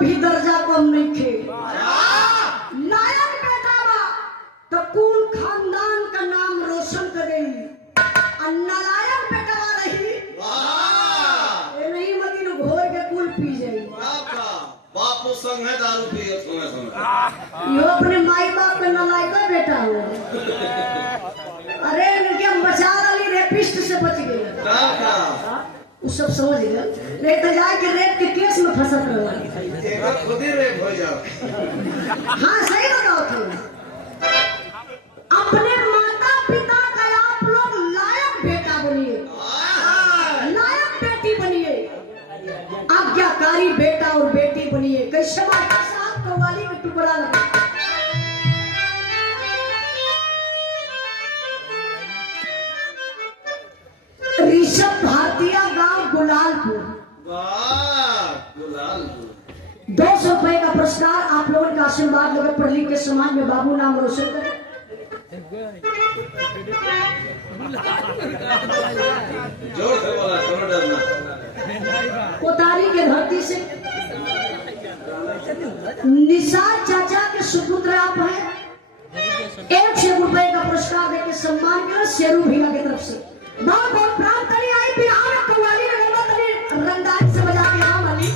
भी दर्जा कम नहीं थे। लायक बेटा बा तो कुल खानदान का नाम रोशन करे, और नालायक बेटा रही ये नहीं मती नो घोर के कुल पी जाई। बापू संग है दारू पिए समय यो अपने माई बाप का नालायक बेटा हो। अरे इनके बचा वाली रेपिस्ट से बच गए, वो सब समझ गए। नहीं तो जाके रेप के केस में फंसत रहा, खुद ही रेप हो जाओ। हाँ सही बताओ तुम। अपने माता पिता का आप लोग लायक बेटा बनिए, लायक बेटी बनिए, आज्ञाकारी बेटा और बेटी बनिए। कैसे माता साहब कव्वाली में टुकड़ा लगा। ऋषभ भारतीय गांव गुलालपुर, 200 रुपए का पुरस्कार। आप लोगों का आशीर्वाद लेकर पढ़ लिख के समाज में बाबू नाम रोशन करें। जोर से बोला, थोड़ा डरना। कोतारी के धरती से निसार चाचा के सुपुत्र आप हैं। 1 रुपए का पुरस्कार देकर सम्मान करें शेरू भैया की तरफ से। बहुत बहुत प्राप्त करी आई बिहार में कव्वाली रंगदारी से बजा के आओ वाली।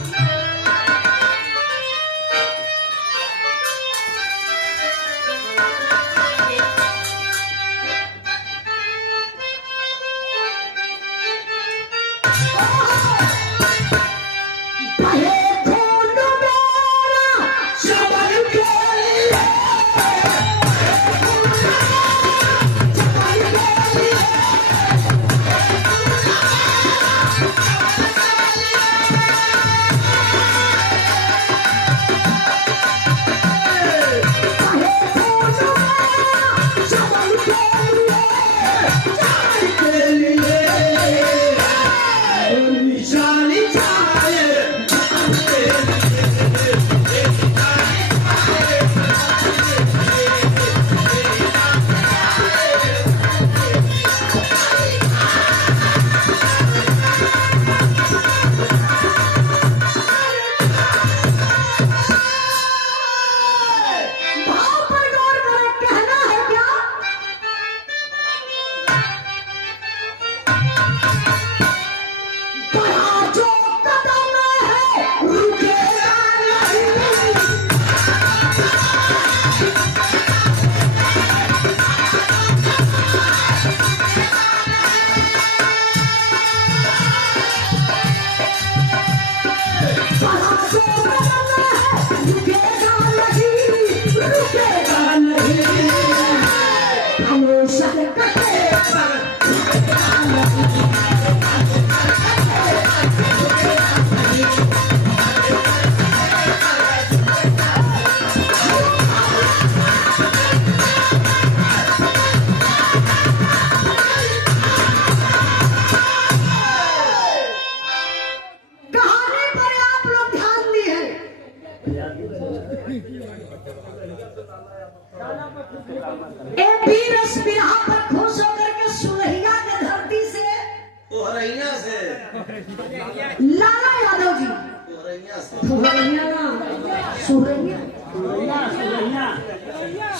लाला यादव जी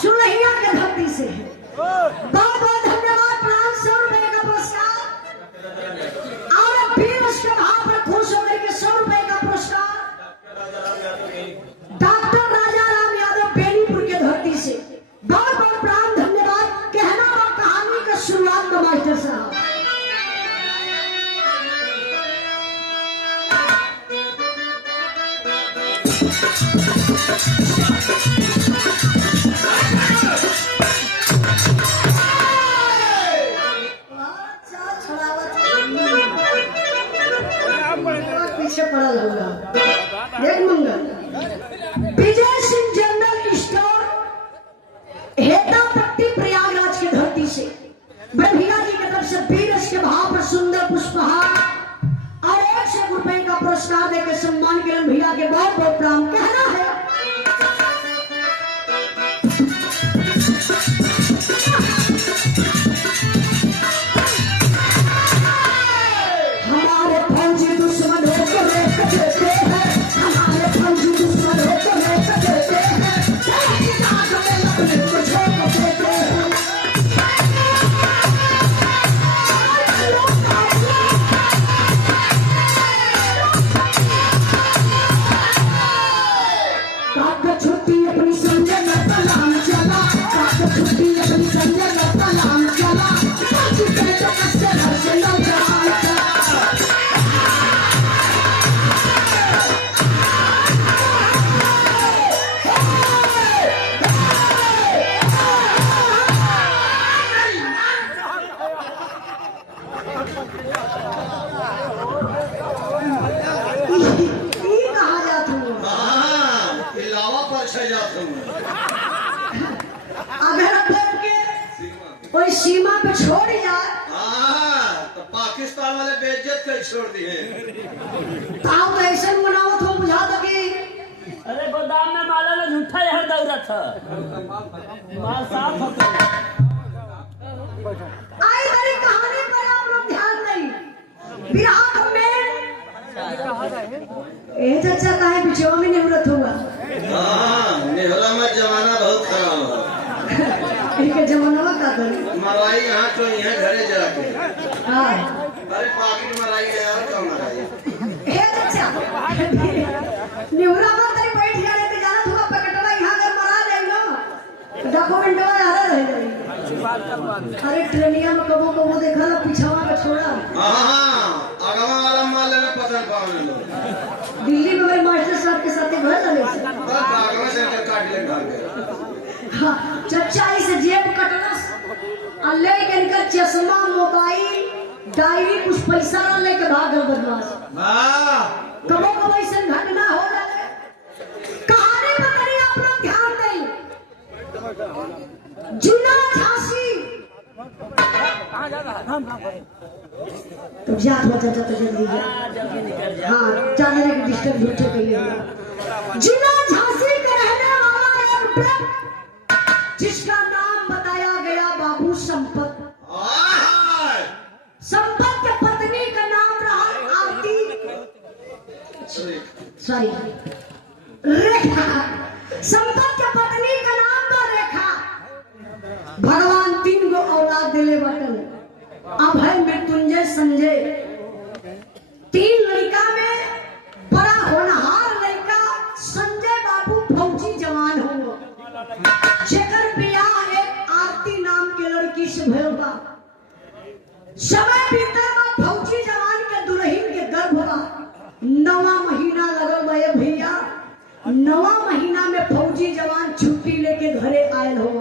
सुरैया के धरती से बहुत बहुत धन्यवाद। 500 रुपए का पुरस्कार और फिर उसके भाव पर खुश होकर के 100 रुपए का पुरस्कार डॉक्टर राजा राम यादव बेनीपुर के धरती से बहुत बहुत प्राण धन्यवाद। कहना और कहानी का शुरुआत का मास्टर साहब। पीछे पड़ा होगा एक मंगल विजय सिंह जनरल स्टोर हेतापट्टी प्रयागराज की धरती से ब्रह्मिया जी की तरफ से बीरस के भाव पर सुंदर पुष्पहार और 100 रुपए का पुरस्कार देकर सम्मान के भैया के बहुत बहुत प्राण। कहना है काट के छुट्टी अपनी संजय में पलाम चला, काट के छुट्टी अपनी संजय में पलाम चला, बाकी के तो कसके घर से लौटा चला। अगर अपन के कोई सीमा पे छोड़ जाए तो पाकिस्तान वाले बेइज्जत कर छोड़ दिए। ताऊ ऐसे मनावत हो बुझा दो कि अरे गोदाम में माला में झूठा यह दौरा था, माल साफ होता है। आई बड़ी कहानी पर आप लोग ध्यान नहीं। बिहार में ए चाचा काहे बिचवा में निवृत्त हुआ। नेहरा में जमाना बहुत खराब है। इनके जमाना का कर मराई यहाँ तो यहाँ घरे जाके। हां अरे पाकिट मराई है यार, कौन मराई ए चाचा निवरा में तरी बैठ गया लेके जाना हुआ पकड़वा यहाँ अगर मरा जाए ना डॉक्यूमेंट आ रहे जाए। अरे ट्रेनिया में कबो कबो देखा ना पिछवा का छोड़ा। अगवा वाला माल लेने पसंद पाने लोग। दिल्ली में मेरे मास्टर साहब के साथ घर चले अगवा से काट ले डाल के। हाँ चचा इसे जेब कटलस अल्ले के इनका चश्मा मोबाइल डायरी कुछ पैसा ना लेके भाग गए बदमाश। कबो कबो ऐसे घटना हो जाए। कहानी बताइए आप लोग ध्यान दें। जिला झांसी तो याद हो जाता तो जल्दी हाँ जाने की डिस्टर्ब झूठे कहिए। जिला झांसी का रहने वाला एक ट्रक जिसका नाम बताया गया बाबू संपत। संपत के पत्नी का नाम रहा आरती, सॉरी रेखा। संपत के पत्नी का नाम था रेखा। भगवान 3 गो औलाद दिले बटन। अब है मृत्युंजय संजय। 3 लड़का में बड़ा होनहार लड़का संजय बाबू फौजी जवान हो, जेकर बियाह एक आरती नाम के लड़की से भइल बा। समय बीतल बा, फौजी जवान के दुल्हन के गर्भ बा। 9वां महीना लगल बा ये भैया। 9वां महीना में फौजी जवान छुट्टी लेके घरे आयल हो।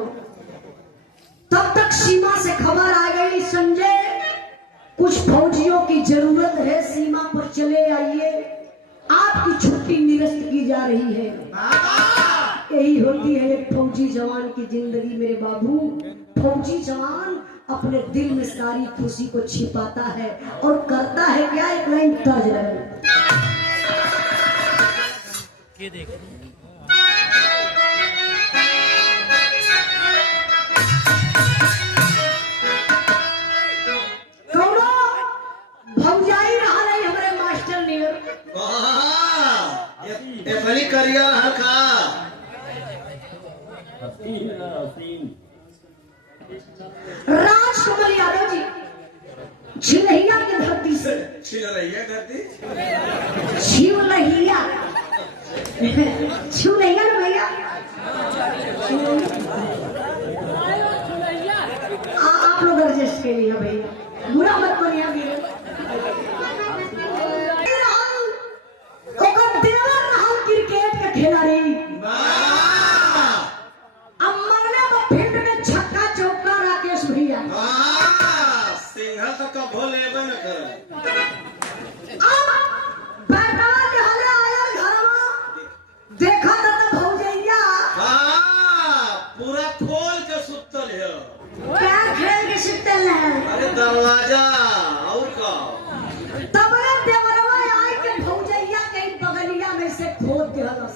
तब तक सीमा से खबर आ गई संजय कुछ फौजियों की जरूरत है, सीमा पर चले आइए, आपकी छुट्टी निरस्त की जा रही है। यही होती है एक फौजी जवान की जिंदगी मेरे बाबू। फौजी जवान अपने दिल में सारी खुशी को छिपाता है और करता है क्या, एक लाइन तर्ज है। भौजाई रहा नहीं हमारे मास्टर ने ये करिया हका राजकमल यादव जी छिलहिया की धरती से। छिलहिया धरती छिलहिया छिलहिया ना भैया। आप लोग एडजस्ट के लिए भैया, बुरा मत बनिया भी। क्रिकेट के खिलाड़ी अब मरने में फील्ड में छक्का चौका राकेश भैया। सिंघा तो कभो लेबे न करे। अब बैठवा के हले आया घरवा देखा था तो भौजैया पूरा खोल के सुतल है। क्या खेल के सुतल है? अरे दरवाजा और का तबले देवरवा आए के भौजैया के बगलिया में से खोद देहलस।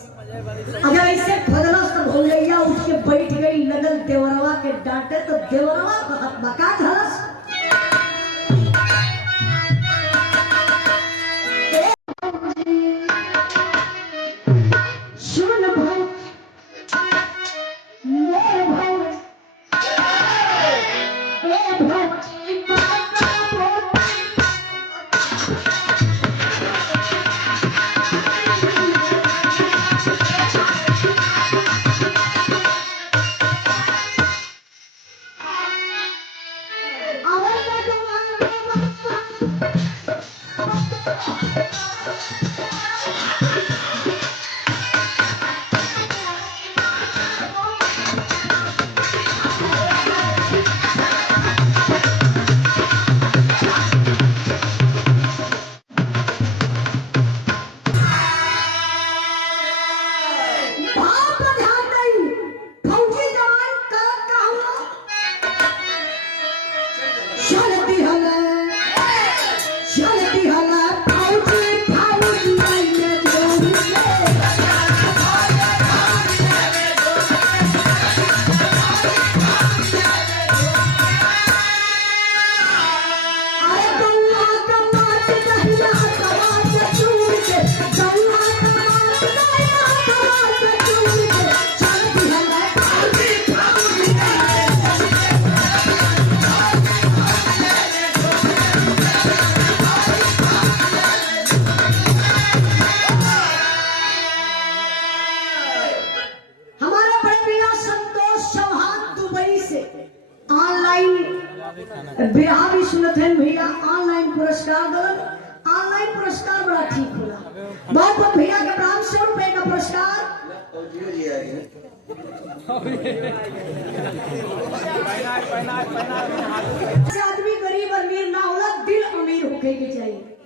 अगर ऐसे खोदलस तो भौजैया उठ के बैठ गई, लगल देवरवा के डांटे तो देवरवा बका धरस। सुन भाई मेरे भाई बिरहा भी सुनत है भैया ऑनलाइन पुरस्कार दलन ऑनलाइन पुरस्कार बड़ा ठीक होला बहुत बहुत भैया के प्रणाम 100 रुपए का पुरस्कार फौजियो जी आई हैं। आदमी गरीब अमीर ना होला दिल अमीर होके के चाहिए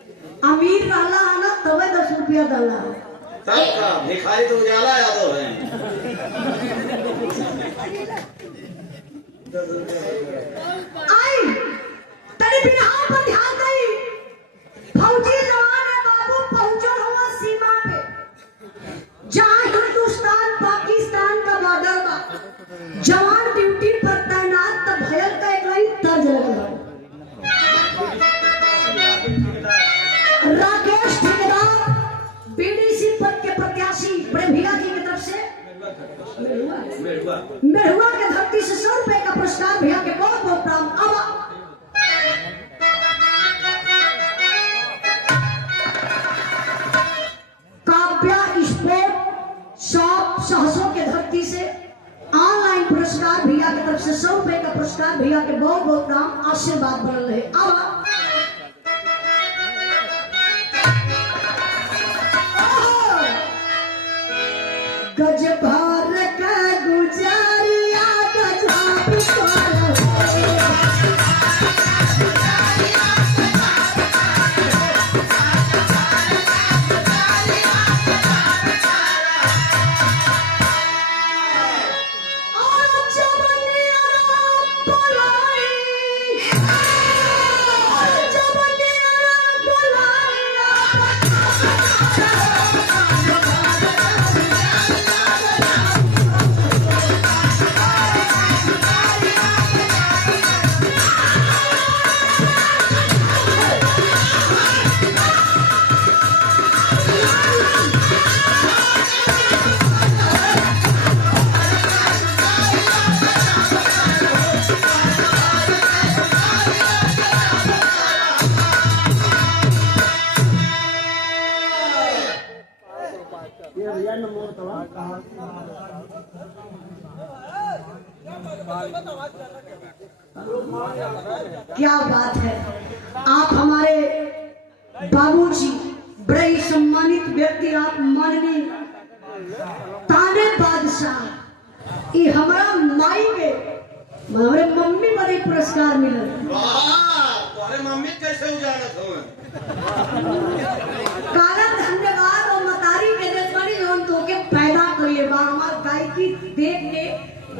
अमीर रहला है ना तबे 10 रुपया दला तब का भिखारी तो उजाला यादव हैं। आई तनी बिरहा पर ध्यान दई फौजी जवान है बाबू पहुंचो हुआ सीमा पे जहां हिंदुस्तान पाकिस्तान का बॉर्डर बा जवान ड्यूटी पर तैनात तब भयल का एक लाइन तर्ज लगल राकेश ठेकेदार बीडीसी पद के प्रत्याशी बड़े भैया जी की तरफ से मेहुआ के धरती से 100 रुपए का पुरस्कार भैया के बहुत बहुत प्रणाम अब शॉप सहसों के धरती से ऑनलाइन पुरस्कार भैया की तरफ से 100 रुपए का पुरस्कार भैया के बहुत बहुत प्रणाम आशीर्वाद बनल रहे अब गज भर का गुजारिया क्या बात है आप हमारे बाबूजी बड़े ही सम्मानित व्यक्ति आप माननीय ताने बादशाह ये हमारा माई के हमारे मम्मी बड़े पुरस्कार मिले तुम्हारे मम्मी कैसे उजालत हो काला धन्यवाद और मतारी के देशवानी जोन तो के पैदा करिए बा हमार गायकी देख के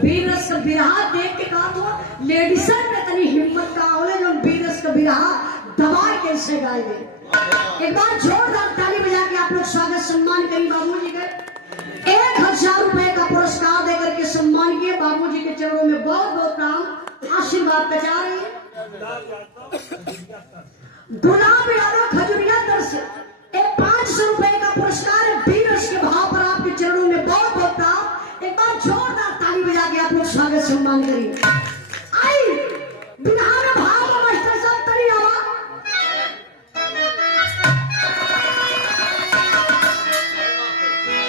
बीरस का बिरहा देख के कहा तो लेडीसन में तनी हिम्मत का होले जो बीरस का बिरहा दबा कैसे गाए दे एक बार जोरदार ताली बजा के आप लोग स्वागत सम्मान करिए बाबूजी का 1000 रुपए का पुरस्कार देकर के सम्मान किए बाबूजी के चरणों में बहुत बहुत प्रणाम आशीर्वाद बचा रही है गुलाब यादव खजुरिया दर से एक 500 रुपए का पुरस्कार है बीरस के भाव पर आपके चरणों में बहुत बहुत प्रणाम एक बार जोरदार ताली बजा के आप लोग स्वागत सम्मान करिए आई बिना में भाव का मास्टर साहब तनी आवा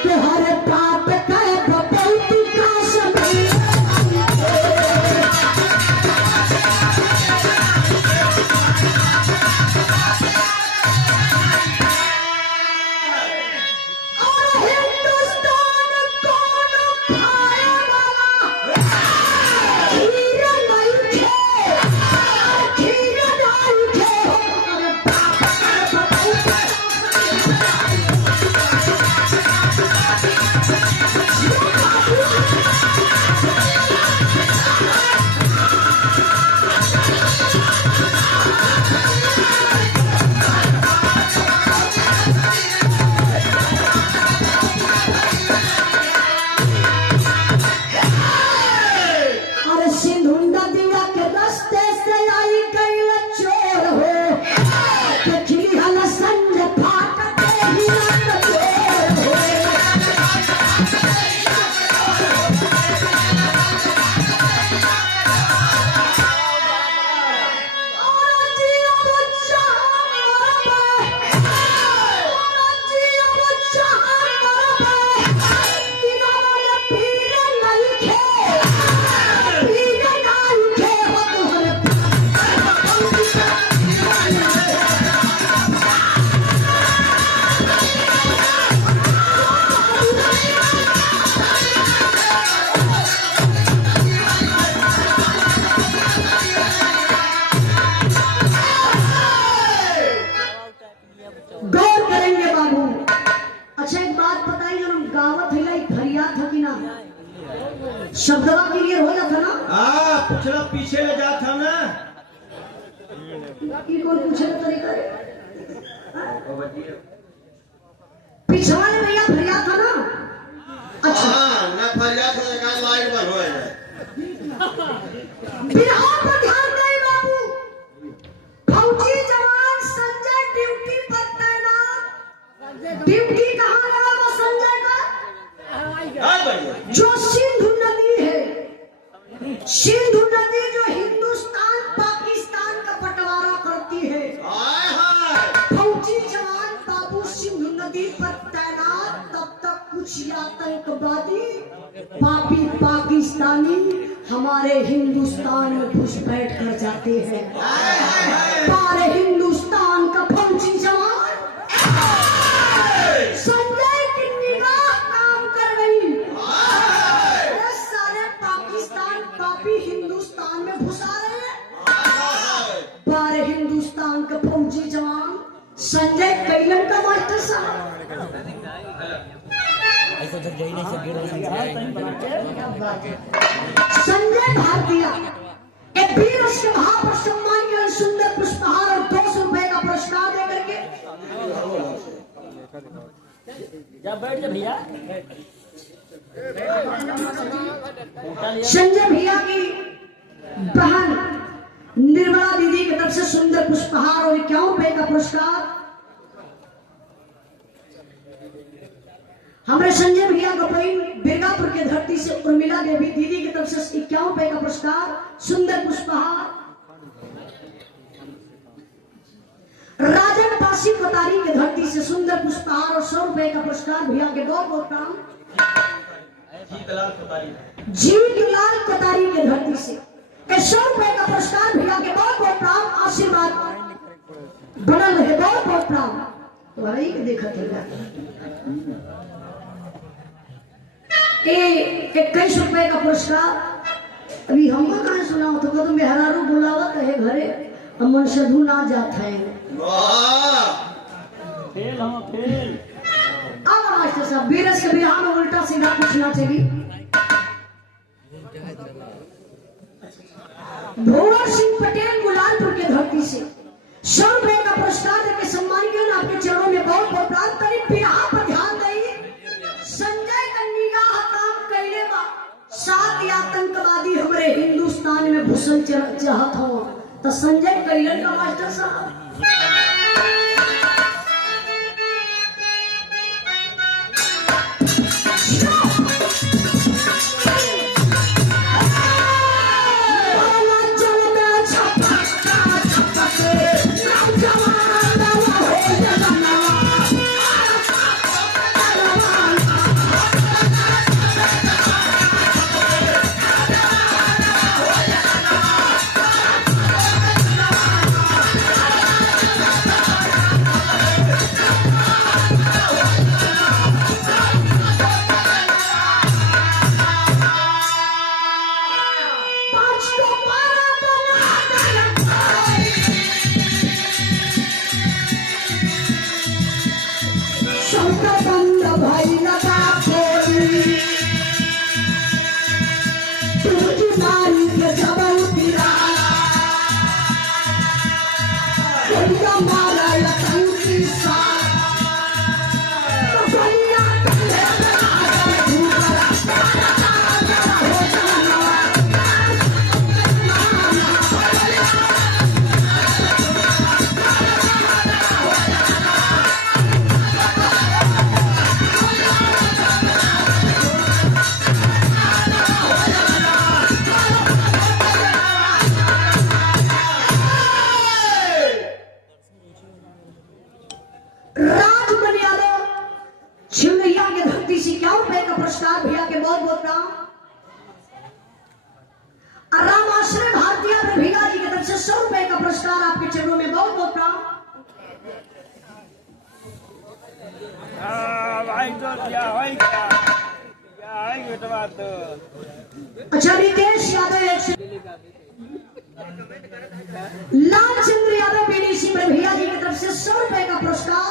तुम्हारे पाप का बपौती का समय शब्दवा क्लियर हो जाता ना। हाँ पूछना पीछे ले जा था ना। कि कौन पूछे का तरीका है? पीछे वाले भैया फरियाद था ना। अच्छा हाँ ना फरियाद हो जाएगा लाइट बंद हो जाए। बिहार पर ध्यान दे बाबू। फौजी जवान संजय ड्यूटी पर तैनात। ड्यूटी कहाँ लगा वो संजय का? जो सिंधु नदी है, सिंधु नदी जो हिंदुस्तान पाकिस्तान का बंटवारा करती है। फौजी जवान बाबू सिंधु नदी पर तैनात, तब तक कुछ आतंकवादी पापी पाकिस्तानी हमारे हिंदुस्तान में घुसपैठ कर जाते हैं। हमारे हिंदुस्तान का फौजी जवान संजय की निगाह काम कर गई। सारे पाकिस्तान पापी हिंदुस्तान में घुसा रहे हैं। हमारे हिंदुस्तान का फौजी जवान संजय कैलन का मास्टर साहब संजय भारतीय एक वीर सिंहा पर सम्मान के सुंदर पुष्पहार और 200 रुपए का पुरस्कार देकर के जब बैठ जा भैया। संजय भैया की बहन निर्मला दीदी की तरफ से सुंदर पुष्पहार और 51 रुपए का पुरस्कार। हमारे संजय भैया को बिरगापुर के धरती से उर्मिला देवी दीदी की तरफ से 51 रुपए का पुरस्कार, सुंदर पुष्पहार। राजन पासी कोतारी के धरती से सुंदर पुष्पहार और 100 रुपए का पुरस्कार। भैया के बहुत बहुत प्रणाम। जीतलाल कोतारी के धरती से 100 रुपए का पुरस्कार। भैया के बहुत बहुत प्रणाम। आशीर्वाद बनल रहे, बहुत बहुत प्रणाम। वही के देखा था 21 रुपए का पुरस्कार। अभी हम कहा सुना तो कदम मेहरारू बुलावत है घरे, अमन साधु ना जात है। फेल हम फेल। अब मास्टर साहब बीरस के बिहार में उल्टा सीधा पूछना चाहिए। भोवर सिंह पटेल गुलालपुर के धरती से 100 रुपए का पुरस्कार देकर सम्मान किया। आपके चरणों में बहुत बहुत प्रार्थना करी। बिहार पर ध्यान दई। संजय का निगाह काम कैले बा। 7 आतंकवादी हमारे हिंदुस्तान में घुसल चाहत हो तो संजय कैलन का मास्टर साहब अच्छा रितेश यादव लाल चंद्र यादव पीडीसी पर भैया जी की तरफ से 100 रुपए का पुरस्कार।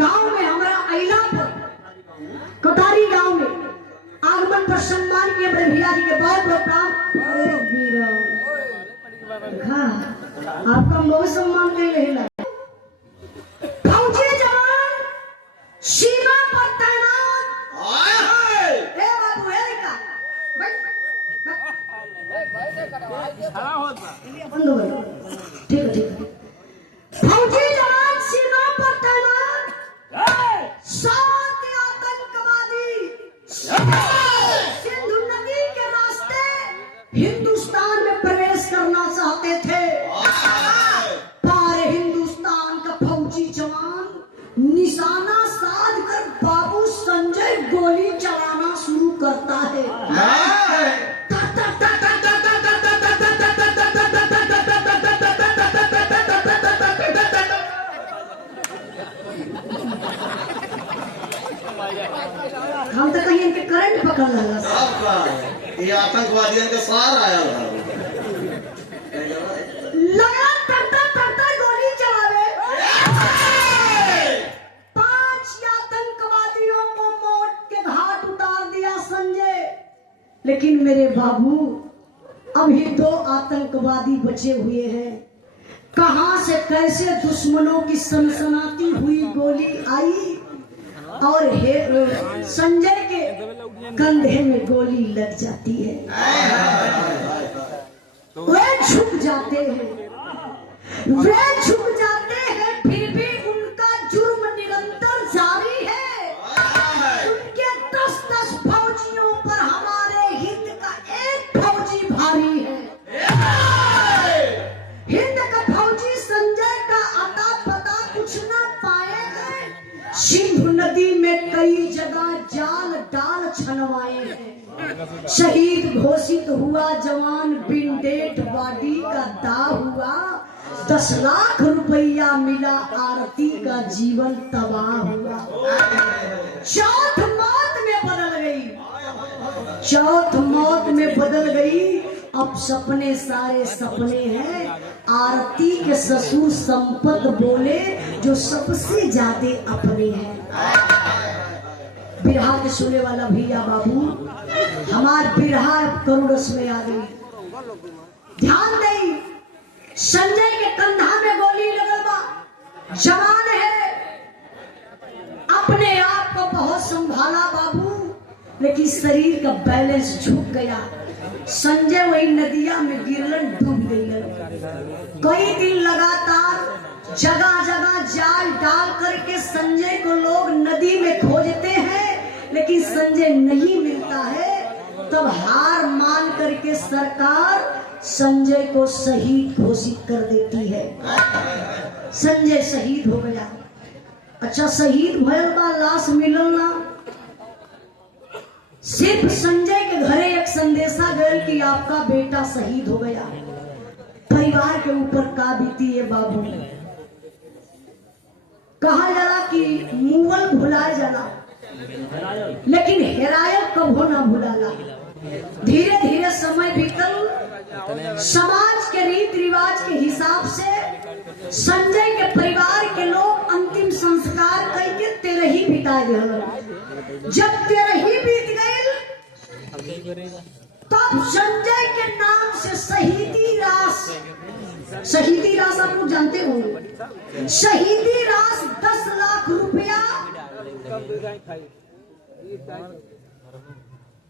गांव में हमारा अहिला पर कोतारी गांव में आगमन पर सम्मान किए बड़े भैया जी के बहुत बहुत प्रणाम। अरे वीरा हाँ आपका बहुत सम्मान ले लेना। फौजी जवान सीमा पर तैनात। ए बाबू है का बंद हो गया। ठीक है फौजी जवान सीमा पर तैनात। 7 आतंकवादी सिंधु नदी के रास्ते हिंदुस्तान में प्रवेश करना चाहते थे, पर हिंदुस्तान का फौजी जवान निशाना साध कर बाबू संजय गोली चलाना शुरू करता है। हम तो कहीं इनके करंट पकड़ लगा। ये आतंकवादियों के सार आया लगा तड़ता गोली चलावे। 5 आतंकवादियों को मौत के घाट उतार दिया संजय। लेकिन मेरे बाबू अभी 2 आतंकवादी बचे हुए हैं। कहां से कैसे दुश्मनों की सनसनाती हुई गोली आई और संजय के कंधे में गोली लग जाती है। वे झुक जाते हैं, फिर भी उनका जुर्म निरंतर जारी है। उनके 10-10 फौजियों पर हमारे हिंद का एक फौजी भारी है। हिंद का फौजी संजय का अता पता कुछ न पाए हैं। सिंधु नदी में कई जगह जाल डाल छनवाए हैं। शहीद घोषित हुआ जवान बिन डेड बॉडी का दाह हुआ। 10 लाख रुपया मिला आरती का जीवन तबाह हुआ। चौथ मौत में बदल गई। अब सपने सारे सपने हैं। आरती के ससुर संपत बोले जो सबसे ज्यादा अपने हैं। बिरहा के सुने वाला भैया बाबू हमार बिरहा करोड़स में आ गई। ध्यान दे संजय के कंधा में गोली लगल बा। जवान है, अपने आप को बहुत संभाला बाबू, लेकिन शरीर का बैलेंस झुक गया। संजय वही नदिया में गिरलन, डूब गई। कई दिन लगातार जगह जगह जाल डाल करके संजय को लोग नदी में खोजते हैं, लेकिन संजय नहीं मिलता है। तब हार मान करके सरकार संजय को शहीद घोषित कर देती है। संजय शहीद हो गया। अच्छा शहीद भयल बा, लाश मिलल ना। सिर्फ संजय के घरे एक संदेशा गया कि आपका बेटा शहीद हो गया। परिवार के ऊपर का बीती है बाबू। कहा जाला कि मुगल भुलाए जाला, लेकिन हेरायल कबो ना भुलाला। धीरे धीरे समय बीतल। समाज के रीत रिवाज के हिसाब से संजय के परिवार के लोग अंतिम संस्कार करके 13 बिता दिया। जब 13 बीत गए तब संजय के नाम से शहीदी रास आप लोग जानते होंगे। शहीदी रास 10 लाख रुपया।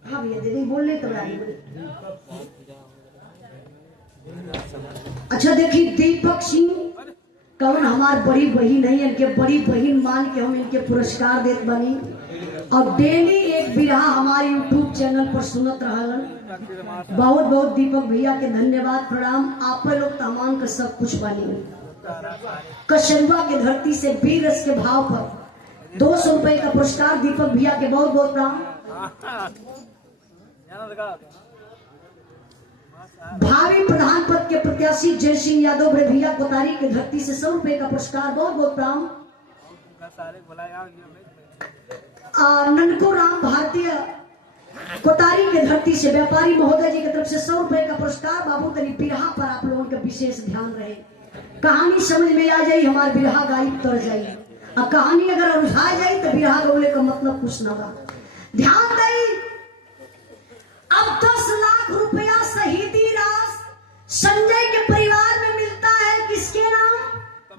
हाँ भैया दीदी बोलने तो अच्छा देखिए दीपक सिंह कौन हमार बड़ी बहन है। इनके बड़ी बहन मान के हम इनके पुरस्कार देत बनी। और डेली एक बिरहा हमारे YouTube चैनल पर सुनत रहलन। बहुत बहुत दीपक भैया के धन्यवाद प्रणाम। आप लोग तमाम का सब कुछ बनी। कशरुआ के धरती से वीर रस के भाव पर 200 रुपए का पुरस्कार दीपक भैया के बहुत बहुत प्रणाम। भावी प्रधान पद के प्रत्याशी जय सिंह यादव बड़े भैया कोतारी के धरती से 100 रुपए का पुरस्कार बहुत बहुत प्रणाम। ननको राम भारतीय कोतारी के धरती से व्यापारी महोदय जी की तरफ से 100 रुपए का पुरस्कार। बाबू तनी बिरहा पर आप लोगों का विशेष ध्यान रहे। कहानी समझ में आ जाए, हमारे बिरहा गायब तर जाए। और कहानी अगर उलझा जाए तो बिरहा बोले का मतलब कुछ ना बा। ध्यान दई, अब 10 लाख रुपया शहीदी रास संजय के परिवार में मिलता है। किसके नाम?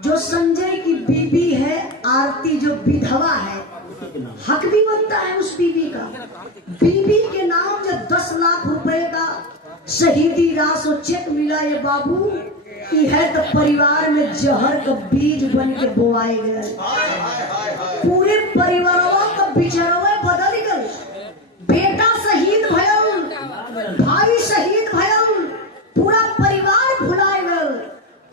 जो संजय की बीबी है आरती, जो विधवा है, हक भी बनता है उस बीबी का। बीबी के नाम जब 10 लाख रुपए का शहीदी रास और चेक मिला, ये बाबू की है तो परिवार में जहर का बीज बन के बोआए गए। पूरे परिवारवा का बिछड़वा बदल गए। बेटा शहीद भयल, भाई शहीद भयल, पूरा परिवार भुलाए गए।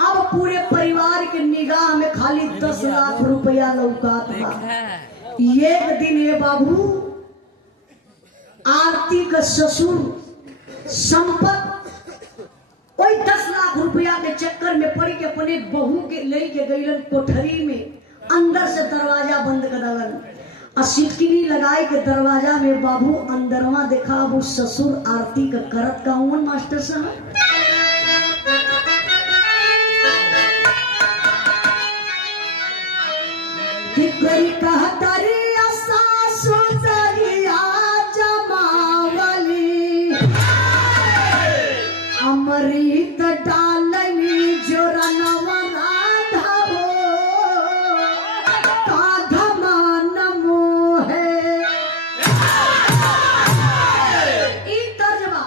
अब पूरे परिवार के निगाह में खाली 10 लाख रुपया लौकात बा। एक दिन ये बाबू आरती का ससुर संपत वही 10 लाख रुपया के चक्कर में पड़ के अपने बहू के लेके गईलन कोठरी में, अंदर से दरवाजा बंद कर दलन और सिटकिनी लगाए के दरवाजा में बाबू अंदरवा देखा। वो ससुर आरती का करत का उन मास्टर साहब कि कोई कहतरी सासु दरिया जमावली अमृत डालनी जोरनवा राधा हो काधमा नमो है। ई तर्जमा,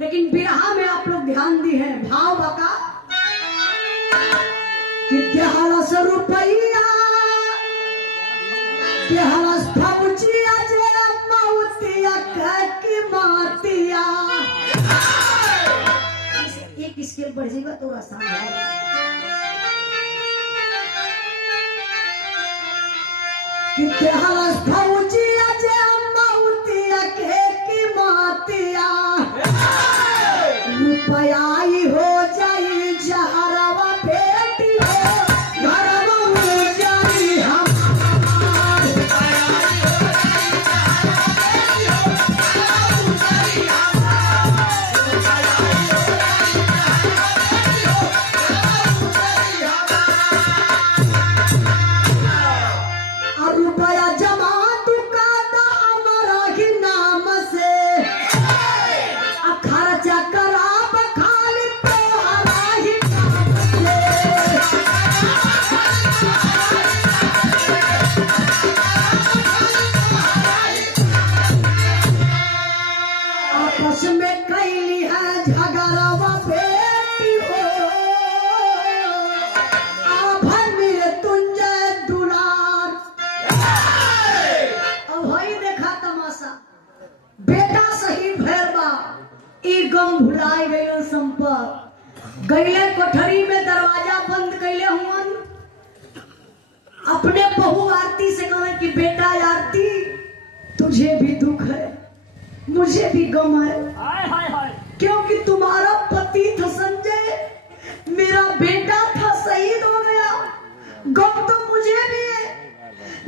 लेकिन बिरहा में आप लोग ध्यान दी है भाव बका कि देहलस रुपैया देहलस फौजिया जे मौतिया की मातिया। एक स्केल बढ़ जाएगा तो आसान है। कि देहलस फौजिया जे मौतिया की मातिया रुपया ही हो जाई जहरवा बेटी हो घरवा हो जाई हम। रुपया जमा तुका हमारा ही नाम से खर्चा करा खाली तोहरा ही नाम से। आपस में कैली है झगड़वा बेटी हो आभर मेरे तुंजय दुलार। अब वही देखा तमाशा, बेटा शहीद भैर बा, ई गम भुलाए गए संपत गईले कोठरी में दरवाजा बंद कैले हुन। अपने बहू आरती से कहे कि बेटा आरती तुझे भी दुख है मुझे भी गम है, हाय हाय हाय, क्योंकि तुम्हारा पति था संजय, मेरा बेटा था शहीद हो गया, गम तो मुझे भी है।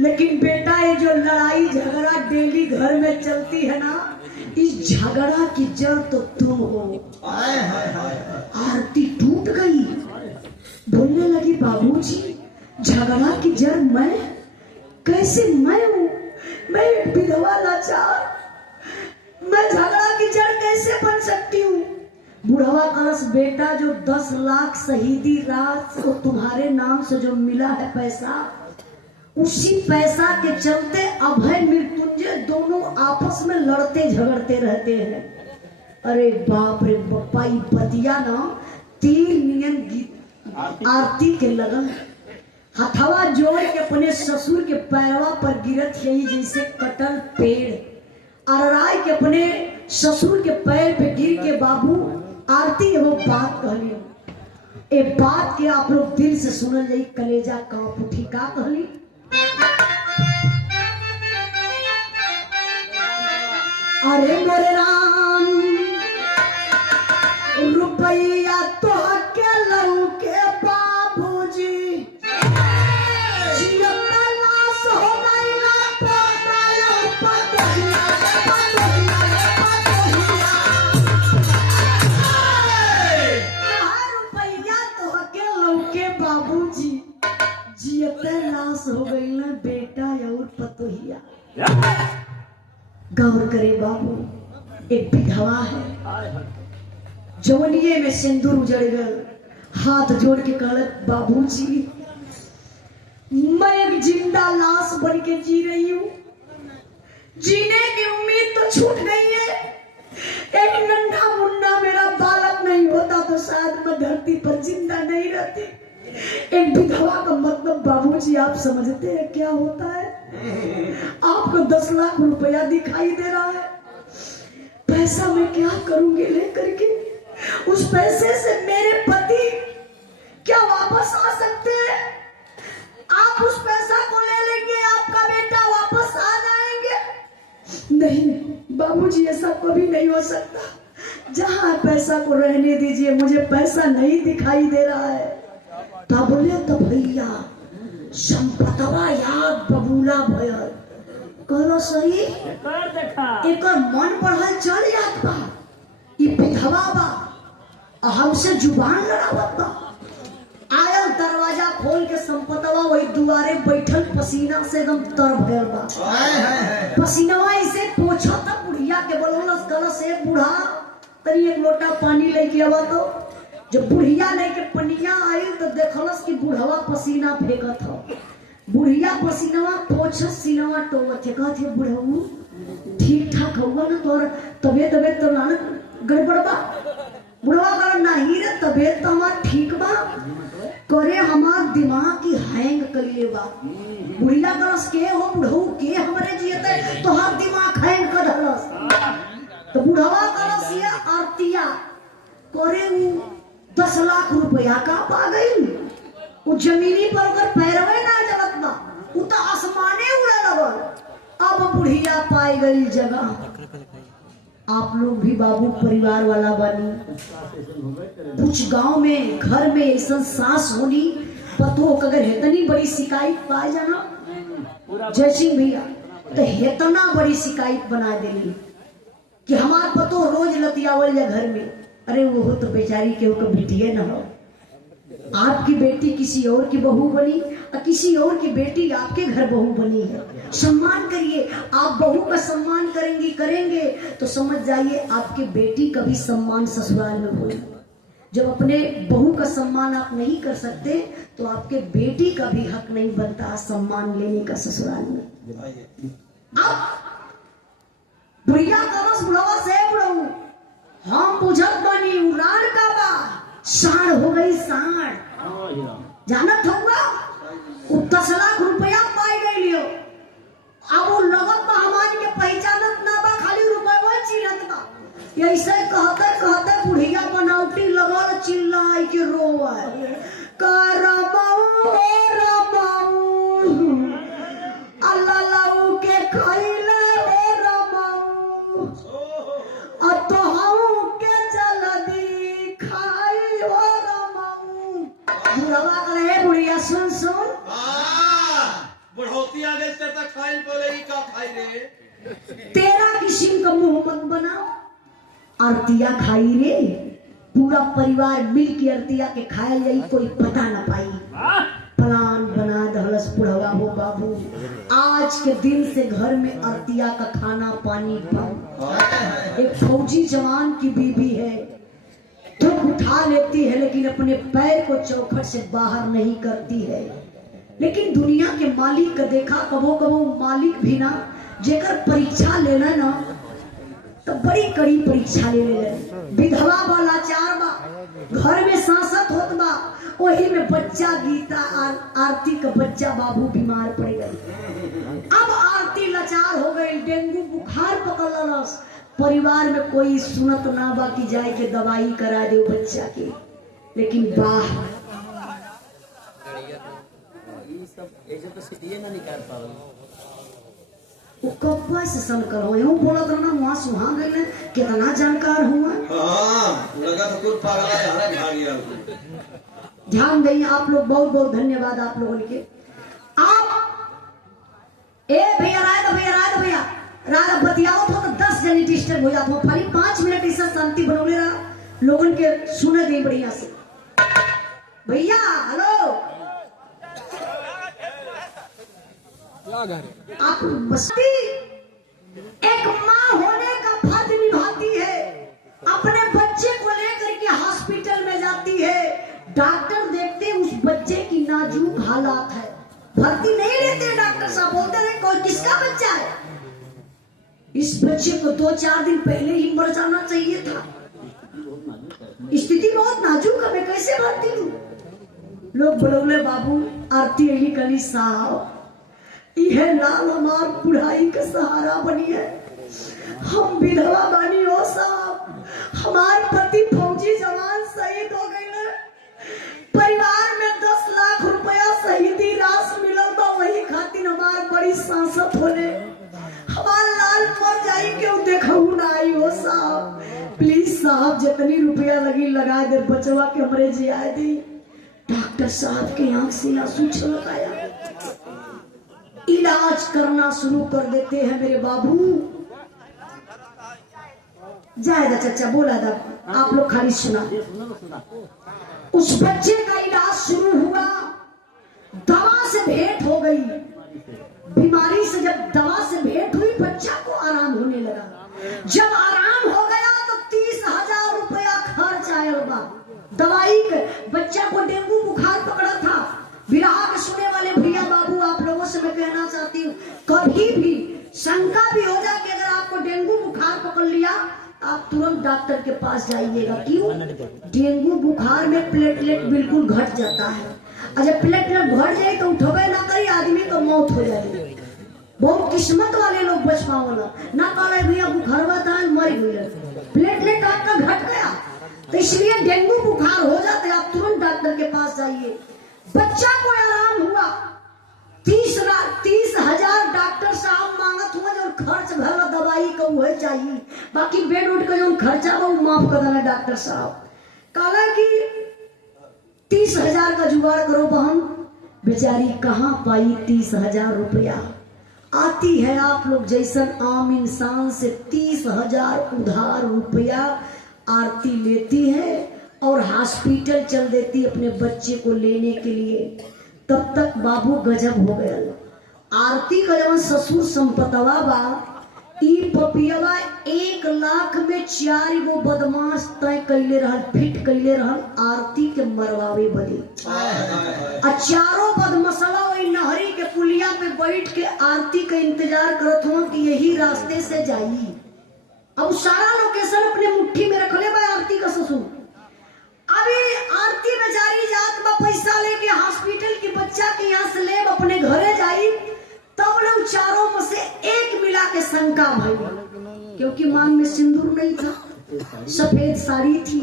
लेकिन बेटा ये जो लड़ाई झगड़ा डेली घर में चलती है ना, इस झगड़ा की जड़ तो तुम हो। आरती टूट गई, बोलने लगी बाबूजी झगड़ा की जड़ मैं? कैसे मैं हूँ? मैं एक विधवा लाचार, मैं झगड़ा की जड़ कैसे बन सकती हूँ? बुढ़वा कलश बेटा जो 10 लाख शहीदी रात को तुम्हारे नाम से जो मिला है पैसा, उसी पैसा के चलते अभय मृत्युंजय दोनों आपस में लड़ते झगड़ते रहते हैं। अरे बाप रे बप्पा, ये बतिया ना तीर नियन गीत आरती के लगन हथवा जोड़ के अपने ससुर के पैरवा पर गिरत यही जैसे कटल पेड़, अरराय के अपने ससुर के पैर पे गिर के बाबू आरती वो बात कहली। ए बात के आप लोग दिल से सुनल जाई, कलेजा कांप उठी। का कहली? अरे मोरे राम रुपया तो के लऊ के बाबूजी हो गई ना बेटा और पतोहिया। गौर करे बाबू, एक विधवा है, जवनिये में सिंदूर उजड़ गल, हाथ जोड़ के कहलत बाबूजी मैं एक जिंदा लाश बन के जी रही हूँ, जीने की उम्मीद तो छूट गई है। एक नन्हा मुन्ना मेरा बालक नहीं होता तो शायद मैं धरती पर जिंदा नहीं रहती। एक विधवा का मतलब बाबूजी आप समझते हैं क्या होता है? आपको 10 लाख रुपया दिखाई दे रहा है, पैसा मैं क्या करूंगी लेकर के? उस पैसे से मेरे पति क्या वापस आ सकते हैं? आप उस पैसा को ले लेंगे, आपका बेटा वापस आ जाएंगे? नहीं बाबूजी, ऐसा कभी नहीं हो सकता। जहां पैसा को रहने दीजिए, मुझे पैसा नहीं दिखाई दे रहा है। तब बोले तो भैया संपतवा याद बबूला भयल, कहलो सही एक मन बढ़ल चल जात बा, ये विधवा बा हमसे जुबान लड़ावत बा। आयल दरवाजा खोल के संपतवा वही दुआरे बैठल पसीना से एकदम तर भयल बा। पसीनवा इसे पोछा था, बुढ़िया के बोलौलस गलस से बूढ़ा तरी एक लोटा पानी लेके आवा। तो जब बुढ़िया लेके पनिया आई तो देखलस कि बुढ़वा पसीना फेंकत हो। बुढ़िया पसीनवा पोछत सीनवा टोवत है, कहत है बुढ़ऊ ठीक ठाक होगा ना तोर तबियत तो ना गड़बड़ बा? बुढ़वा कह नहीं रे, तबियत तो हमार ठीक बा, करे हमार दिमाग की हैंग करिए बा। बुढ़िया कलस के हो बुढ़ऊ के हमरे जियते तोहार दिमाग हैंग कर धरस। तो बुढ़वा कलस ये आरतिया करे 10 लाख रुपया का पा गई। वो जमीनी पर अगर पैरवे ना जलत बा, वो तो आसमाने उड़े लगल। अब बुढ़िया पाई गई जगह। आप लोग भी बाबू परिवार वाला बनी। कुछ गांव में घर में ऐसा सास होनी पतो अगर हेतनी बड़ी शिकायत पाए जाना जय सिंह भैया, तो हेतना बड़ी शिकायत बना देली कि हमार पतो रोज लतियावल या घर में। अरे वो तो बेचारी के बेटिए न हो, आपकी बेटी किसी और की बहू बनी और किसी और की बेटी आपके घर बहू बनी है। सम्मान करिए। आप बहू का सम्मान करेंगे तो समझ जाइए आपके बेटी का भी सम्मान ससुराल में होगा। जब अपने बहू का सम्मान आप नहीं कर सकते तो आपके बेटी का भी हक नहीं बनता सम्मान लेने का ससुराल में। अब बुढ़िया करस बुढ़वा से बुढ़ऊ हम बुझत बनी उड़ान का बा, साढ़ हो गई साढ़। जानत होगा वो 10 लाख रुपया पाई गई लियो। अब वो लगत बा हमारी के पहचानत ना बा, खाली रुपया चिन्हत बा। ऐसे कहते बुढ़िया बनावटी लगल चिल्लाई के रोवा करबाऊ अल्लाह लाऊ के खइले हो रबाऊ तो हम के जल्दी खाई हो रबाऊ। बुढ़वा करे बुढ़िया सुन बुढ़ौती आगे से तक खाई बोले ही का खाई रे। तेरा किसी का मुंह मत बना, आरतिया खाई रे। पूरा परिवार मिल के आरतिया के खाया जाई, कोई पता न पाई। प्लान बना दहलस बुढ़वा हो बाबू। आज के दिन से घर में आरतिया का खाना पानी बंद। एक फौजी जवान की बीबी है, दुख उठा लेती है लेकिन अपने पैर को चौखट से बाहर नहीं करती है। लेकिन दुनिया के मालिक का देखा, कबो कबो मालिक भी ना जेकर परीक्षा लेना ना तो बड़ी कड़ी परीक्षा ले ले। विधवा वाला चार बा, घर में सांसत होत बा, वही में बच्चा गीता आरती का बच्चा बाबू बीमार पड़ गई। अब आरती लाचार हो गई, डेंगू बुखार पकड़ ललस। परिवार में कोई सुनत ना बा कि जाए के दवाई करा दे बच्चा के। लेकिन वाह वो कब्बा से सन करो यूं बोलत रहना वहां सुहा गई कितना जानकार हुआ। हां लगा तो कुल पागल है हरे भागिया। ध्यान दें आप लोग, बहुत बहुत धन्यवाद आप लोगों के। आप ए भैया रात बतियाओ तो 10 जने डिस्टर्ब हो जाते हो। खाली 5 मिनट ऐसा शांति बनौले रहा लोगन के सुने दे बढ़िया से। भैया हेलो आप बस्ती एक इस बच्चे को 2-4 दिन पहले ही मर जाना चाहिए था। स्थिति बहुत नाजुक है, मैं कैसे भरती हूँ। लोग बोले बाबू आरती यही कली साहब यह लाल हमार बुढ़ाई का सहारा बनी है, हम विधवा बनी हो साहब, हमार पति फौजी जवान शहीद हो गए, परिवार में 10 लाख रुपया शहीदी राशि मिलल बा, वही खातिर हमार बड़ी सांसत होले, हमार लाल मर जाई क्यों देखू ना आई हो साहब, प्लीज साहब जितनी रुपया लगी लगा दे, बचवा के हमरे जिया दी। डॉक्टर साहब के आंख से आंसू छलक आया। इलाज करना शुरू कर देते हैं मेरे बाबू। जाएगा चाचा बोला था, आप लोग खाली सुना। उस बच्चे का इलाज शुरू हुआ, दवा से भेंट हो गई, बीमारी से जब दवा से भेंट हुई बच्चा को आराम होने लगा। जब आराम हो गया तो 30,000 रुपया खर्च आया बा दवाई के। बच्चा को डेंगू बुखार पकड़ा था। विराह के सुने वाले भैया बाबू आप लोगों से मैं कहना चाहती हूँ, कभी भी शंका भी हो जाए कि अगर आपको डेंगू बुखार पकड़ लिया आप तुरंत डॉक्टर के पास जाइएगा। क्यों? डेंगू बुखार में प्लेटलेट बिल्कुल घट जाता है, और जब प्लेटलेट घट जाए तो उठबे ना करी आदमी तो मौत हो जाए। बहुत किस्मत वाले लोग बच पाओला ना, काले भैया बुखारवा था मर गए, प्लेटलेट आपका घट गया, तो इसलिए डेंगू बुखार हो जाते आप तुरंत डॉक्टर के पास जाइए। बच्चा को आराम हुआ, 30,000 डॉक्टर साहब मांगत हुआ, जो खर्च भला दवाई का वह चाहिए, बाकी बेड उड का जो खर्चा वो माफ कर देना डॉक्टर साहब। कहा कि 30,000 का जुगाड़ करो बहन। बेचारी कहाँ पाई 30,000 रुपया। आती है आप लोग जैसन आम इंसान से 30,000 उधार रुपया आरती लेती है और हॉस्पिटल चल देती अपने बच्चे को लेने के लिए। तब तक बाबू गजब हो गया। आरती का जब ससुर संपतवा बा, ई पपियवा 1 लाख में 4 गो बदमाश तय कैले रहल, फिट कैले रहल आरती के मरवावे बदे। चारों बदमसवा वही नहरी के पुलिया पे बैठ के आरती का इंतजार करत हुआ कि यही रास्ते से जाई। अब सारा लोकेशन अपने मुट्ठी में रखले बा आरती का ससुर। अभी आरती बेचारी जात बा पैसा लेके हॉस्पिटल की बच्चा के यहाँ से ले अपने घरे जाई, तब लोग चारों में से एक मिला के शंका भई, क्योंकि मांग में सिंदूर नहीं था, सफेद साड़ी थी।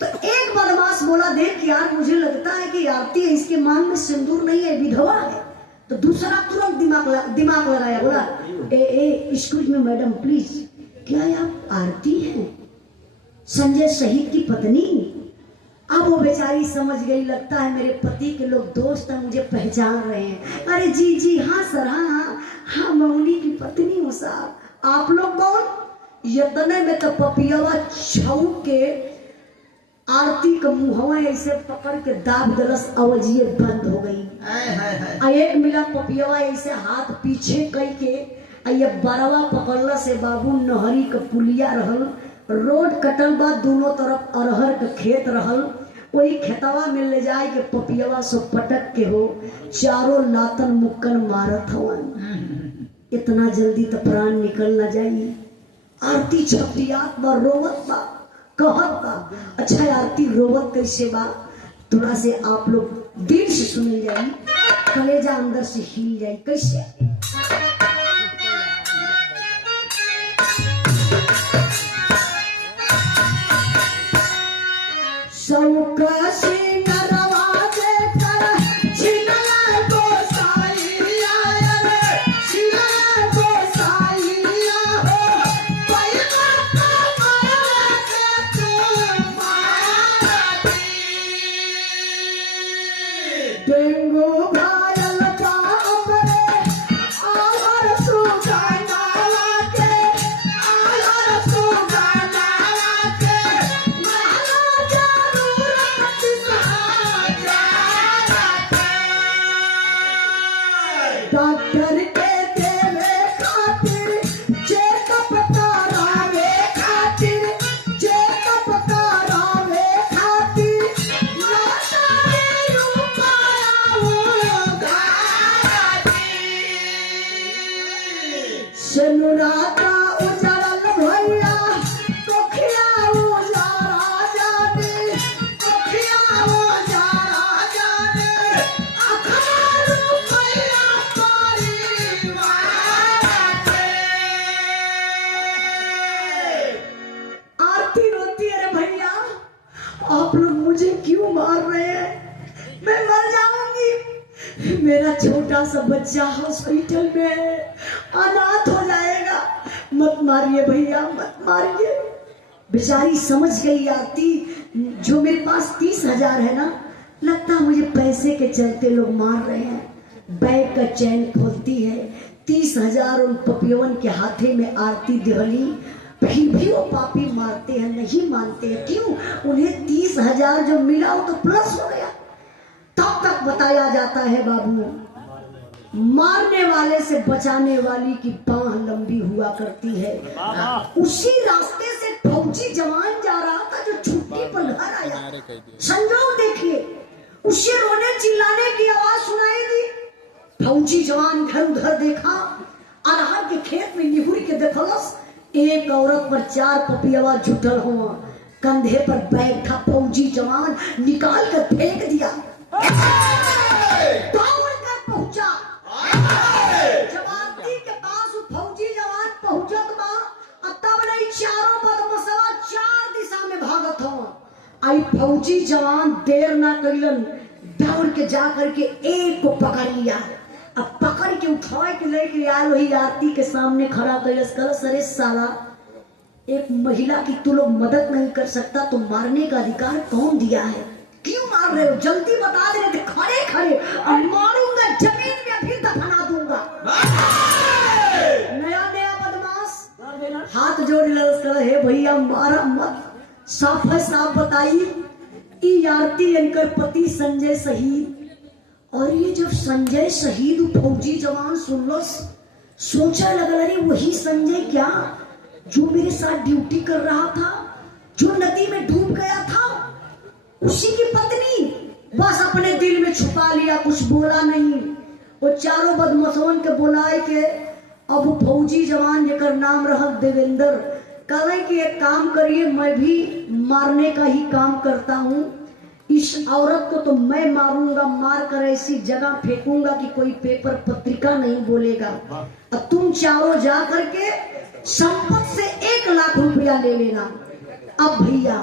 तो एक बदमाश बोला देख यार मुझे लगता है कि आरती है, इसके मांग में सिंदूर नहीं है, विधवा है। तो दूसरा तुरंत दिमाग लगाया, बोला एक्सक्यूज मी मैडम प्लीज, क्या आप आरती हैं, संजय शहीद की पत्नी? अब वो बेचारी समझ गई, लगता है मेरे पति के लोग दोस्त हैं, मुझे पहचान रहे हैं। अरे जी जी हाँ सर, हाँ मैं उन्हीं की पत्नी हूँ साहब। आप लोग कौन? यतने में तो पपियावा छौक के आरती का मुहवा ऐसे पकड़ के दाब दलस, आवाजिए बंद हो गई। एक मिला पपियावा ऐसे हाथ पीछे कई के, ये बरवा पकड़ला से बाबू नहरी का पुलिया रहल, रोड कटल बा, दोनों तरफ अरहर का खेत रहल, वही खेतवा में ले जाए के पपियवा से पटक के हो चारों लातन मुक्कन मारत हवन। इतना जल्दी तो प्राण निकल ना जाई। आरती छपियात बा, रोवत बा, कहत बा। अच्छा आरती रोवत कैसे बा, थोड़ा से आप लोग दिल से सुन जाई, कलेजा अंदर से हिल जाई। कैसे? डेंगू घायल पाप रे, आप लोग मुझे क्यों मार रहे हैं? मैं मर जाऊंगी। मेरा छोटा सा बच्चा हॉस्पिटल में है, अनाथ हो जाएगा। मत मारिए भैया, मत मारिए। बेचारी समझ गई आरती, जो मेरे पास 30,000 है ना, लगता मुझे पैसे के चलते लोग मार रहे हैं। बैग का चैन खोलती है, 30,000 उन पपियवन के हाथे में आरती दिहली। फिर भी वो पापी मारते हैं, नहीं मानते हैं। क्यों? उन्हें 30,000 जो मिला वो तो प्लस हो गया। तब तक बताया जाता है बाबू, मारने वाले से बचाने वाली की बाह लंबी हुआ करती है। उसी रास्ते से फौजी जवान जा रहा था जो छुट्टी पर घर आया। संजोग देखिए, उसे रोने चिल्लाने की आवाज सुनाई दी। फौजी जवान इधर उधर देखा, अरहर के खेत में निहुर के देखलस, एक औरत पर 4 पपियवा जुटल हुआ, कंधे पर बैग था। फौजी जवान निकाल कर फेंक दिया। दौड़ कर पहुंचा, जब आरती के पास फौजी जवान पहुंचत बा, तब नहीं चारों बदमशवा 4 दिशा में भागत हो। आई फौजी जवान देर ना करिलन, दौड़ के जा करके एक को पकड़ लिया। अब पकड़ के उठा के लेके आए, वही आरती के सामने खड़ा कैलस। कलस, अरे साला, एक महिला की तू लोग मदद नहीं कर सकता तो मारने का अधिकार कौन दिया है? क्यों मार रहे हो? जल्दी बता दे, खड़े खड़े और मारूंगा, जमीन में फिर दफना दूंगा। नया नया बदमाश हाथ जोड़ लगा, हे भैया मारा मत, साफ है साफ बताइए। ई आरती इनकर पति संजय शहीद। और ये जब संजय शहीद फौजी जवान सुनलस, सोचा लगा, अरे वही संजय क्या जो मेरे साथ ड्यूटी कर रहा था, जो नदी में डूब गया था, उसी की पत्नी। बस अपने दिल में छुपा लिया, कुछ बोला नहीं। वो चारों बदमाशों के बुलाए के अब फौजी जवान जेकर नाम रहा देवेंद्र, कहे कि एक काम करिए, मैं भी मारने का ही काम करता हूँ। इस औरत को तो मैं मारूंगा, मार कर ऐसी जगह फेंकूंगा कि कोई पेपर पत्रिका नहीं बोलेगा। अब तुम चारों जा करके संपत्ति से 1 लाख रुपया ले लेना। अब भैया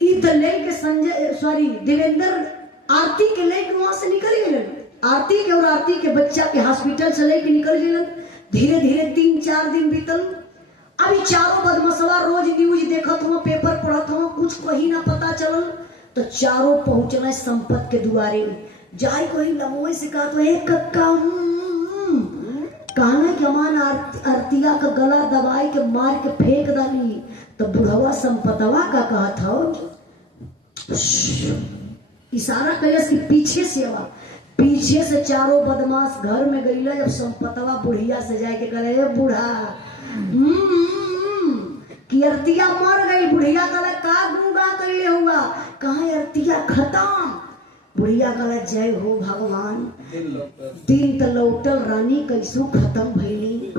इधर लेके संजय देवेंद्र आरती के लेके वहां से निकल गए। आरती के और आरती के बच्चा के हॉस्पिटल से लेके निकल गए। धीरे धीरे 3-4 दिन बीतल। अभी चारों बदमशवा रोज न्यूज देखत हो, पेपर पढ़त हो, कुछ कहीं ना पता चलल। तो चारों पहुंचना संपत के दुआरे। जाय कोई लमोए से कहा, तो एक कक्का कहना कि अमान आरतिया का गला दबाई के मार के फेंक डाली। तो बुढ़वा संपतवा का कहा था, इशारा कैलस कि पीछे से आवा। पीछे से चारों बदमाश घर में गई। जब संपतवा बुढ़िया से जाके करे, बूढ़ा कि अरतिया मर गई। बुढ़िया कहला, का गुंगा कैले हुआ? कहा अरतिया खत्म। बुढ़िया कहला, जय हो भगवान, दिन त लौटल रानी, कैसो खत्म भइली।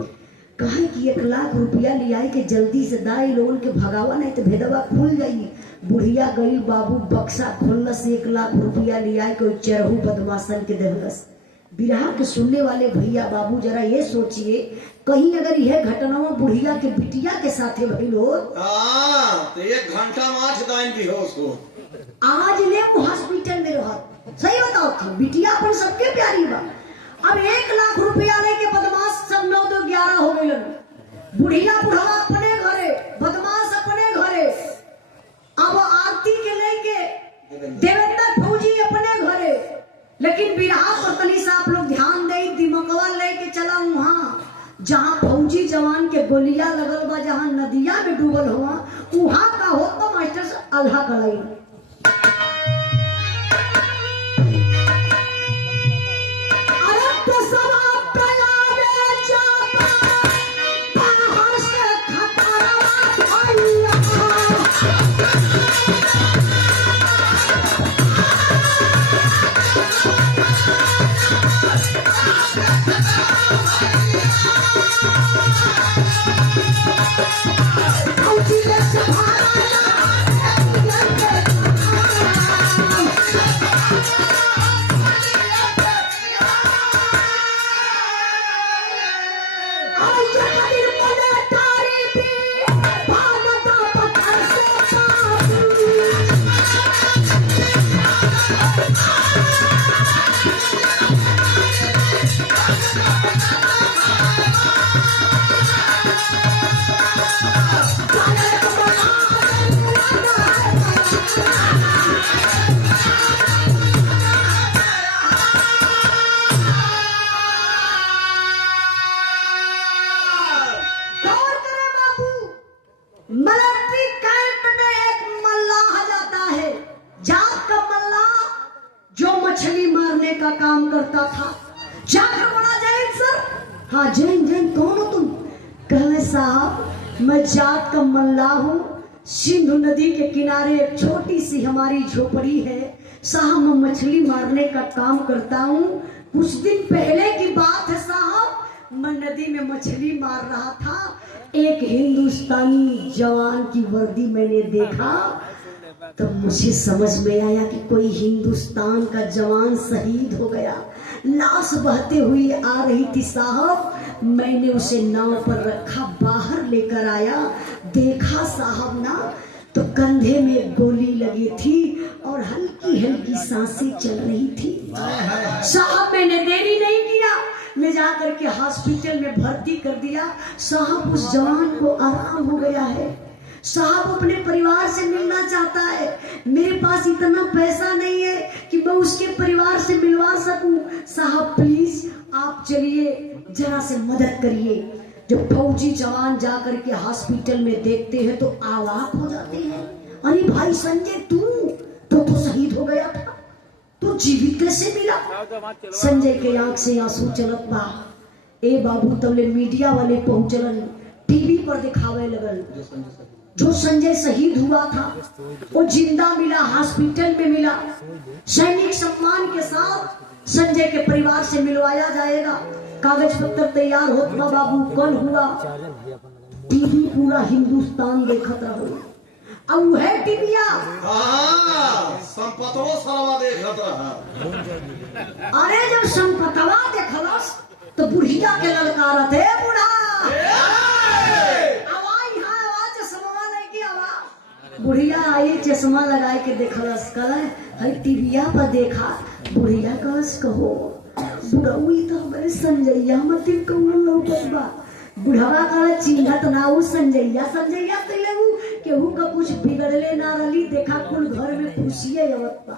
कहे कि 1 लाख रुपया लियाई के जल्दी से दाई लोन के भगावा, नहीं तो भेदवा खुल जाई। बुढ़िया गई, बाबू बक्सा खोलस, 1 लाख रुपया लियाई के चरहू बदमाशन के देहलस। बिरहा के सुनने वाले भैया बाबू जरा ये सोचिए, कहीं अगर यह घटना बुढ़िया के बिटिया के साथ भइल हो तो 1 घंटा माछ दाइन की हो उसको। आज ले वो हॉस्पिटल में रहा। सही बताओ थी, बिटिया अपन सबके प्यारी बा। अब 1 लाख रुपया लेके बदमाश सब 9-11 हो गए। बुढ़िया बुढ़वा अपने घरे, बदमाश अपने घरे। अब आरती के लेके देवेंद्र फौजी अपने घरे। लेकिन बिरहा पर तनी से आप लोग ध्यान दे, दिमकवा लेके चला वहां जहां फौजी जवान के गोलियां लगल बा, जहां नदिया में डूबल हुआ, वहां का हो तो मास्टर से अल्लाह कराई। Oh, था। जाकर बोला जैन सर, हाँ जैन जैन कौन हो तुम? कहे साहब मैं जाट का मल्लाह हूँ, सिंधु नदी के किनारे एक छोटी सी हमारी झोपड़ी है साहब, मैं मछली मारने का काम करता हूँ। कुछ दिन पहले की बात है साहब, मैं नदी में मछली मार रहा था, एक हिंदुस्तानी जवान की वर्दी मैंने देखा, तो मुझे समझ में आया कि कोई हिंदुस्तान का जवान शहीद हो गया। लाश बहते हुई आ रही थी साहब, मैंने उसे नाव पर रखा, बाहर लेकर आया, देखा साहब ना तो कंधे में एक गोली लगी थी और हल्की हल्की सांसें चल रही थी साहब। मैंने देरी नहीं किया, ले जा करके हॉस्पिटल में भर्ती कर दिया साहब। उस जवान को आराम हो गया है साहब, अपने परिवार से मिलना चाहता है। मेरे पास इतना पैसा नहीं है कि मैं उसके परिवार से मिलवा सकूं साहब, प्लीज आप चलिए जरा से मदद करिए। जब फौजी जवान जाकर के हॉस्पिटल में देखते हैं तो अवाक हो जाते हैं, अरे भाई संजय तू तो शहीद हो गया था, तो जीवित कैसे मिला? संजय के आंख से आंसू चलत बा। ए बाबू तबले मीडिया वाले पहुंचलन, टीवी पर दिखावे लगल जो संजय शहीद हुआ था वो जिंदा मिला, हॉस्पिटल में मिला, सैनिक सम्मान के साथ संजय के परिवार से मिलवाया जाएगा। कागज पत्र तैयार होता बाबू, कल हुआ, टीवी पूरा हिंदुस्तान देखत रहो, अब है टीविया संपतवा सरवा देखत रहा। अरे जब संपतवा देखलस तो बुढ़िया के ललकारत है, बूढ़ा आवाज, यहाँ आवाज चश्मा नहीं की आवाज। बुढ़िया आई चश्मा लगाए के देखलस, कल टीविया पर देखा, बुढ़िया कस कहो बुढ़ाई तो हमारे संजैया मतिन कौन लौकत बा। बुढ़ावा का चिन्हत ना हो संजैया, संजैया तले वो केहू का कुछ बिगड़ले ना रली, देखा कुल घर में खुशियां आवत बा।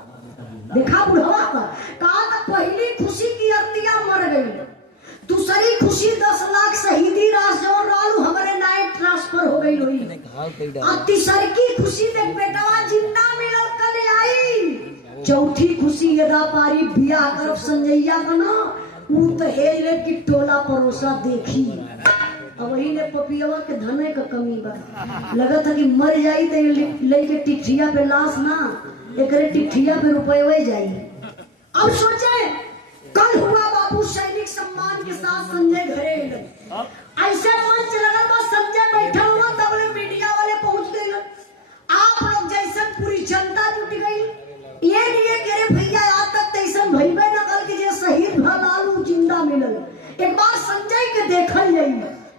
देखा बुढ़ावा का कहा था पहली खुशी की अरतिया मर गई, दूसरी खुशी 10 लाख शहीदी रास जोड़ रालू हमारे नाइट ट्रांसफर हो गई हुई, अब तीसरी की खुशी देख बेटावा जिंदा मिलल कल आई, चौथी खुशी यदा पारी बियाह करब संजैया का ना वो तो हेले की टोला परोसा देखी। अब वही ने पपियवा के धने का कमी बा, लगा था कि मर जाई तो लेके टिठिया पे लाश ना, एकरे टिठिया पे रुपये जाई। अब सोचे कल हुआ बाबू सैनिक सम्मान के साथ संजय घरे ऐसे मंच लगल बा, संजय बैठा हुआ तबले मीडिया वाले पहुंच गए, आप लोग जैसे पूरी जनता जुट गई, ये लिए करे भैया आज तक तैसन भइबे न कल के जे शहीद भलालू जिंदा मिलल, एक बार संजय के देखल जाई।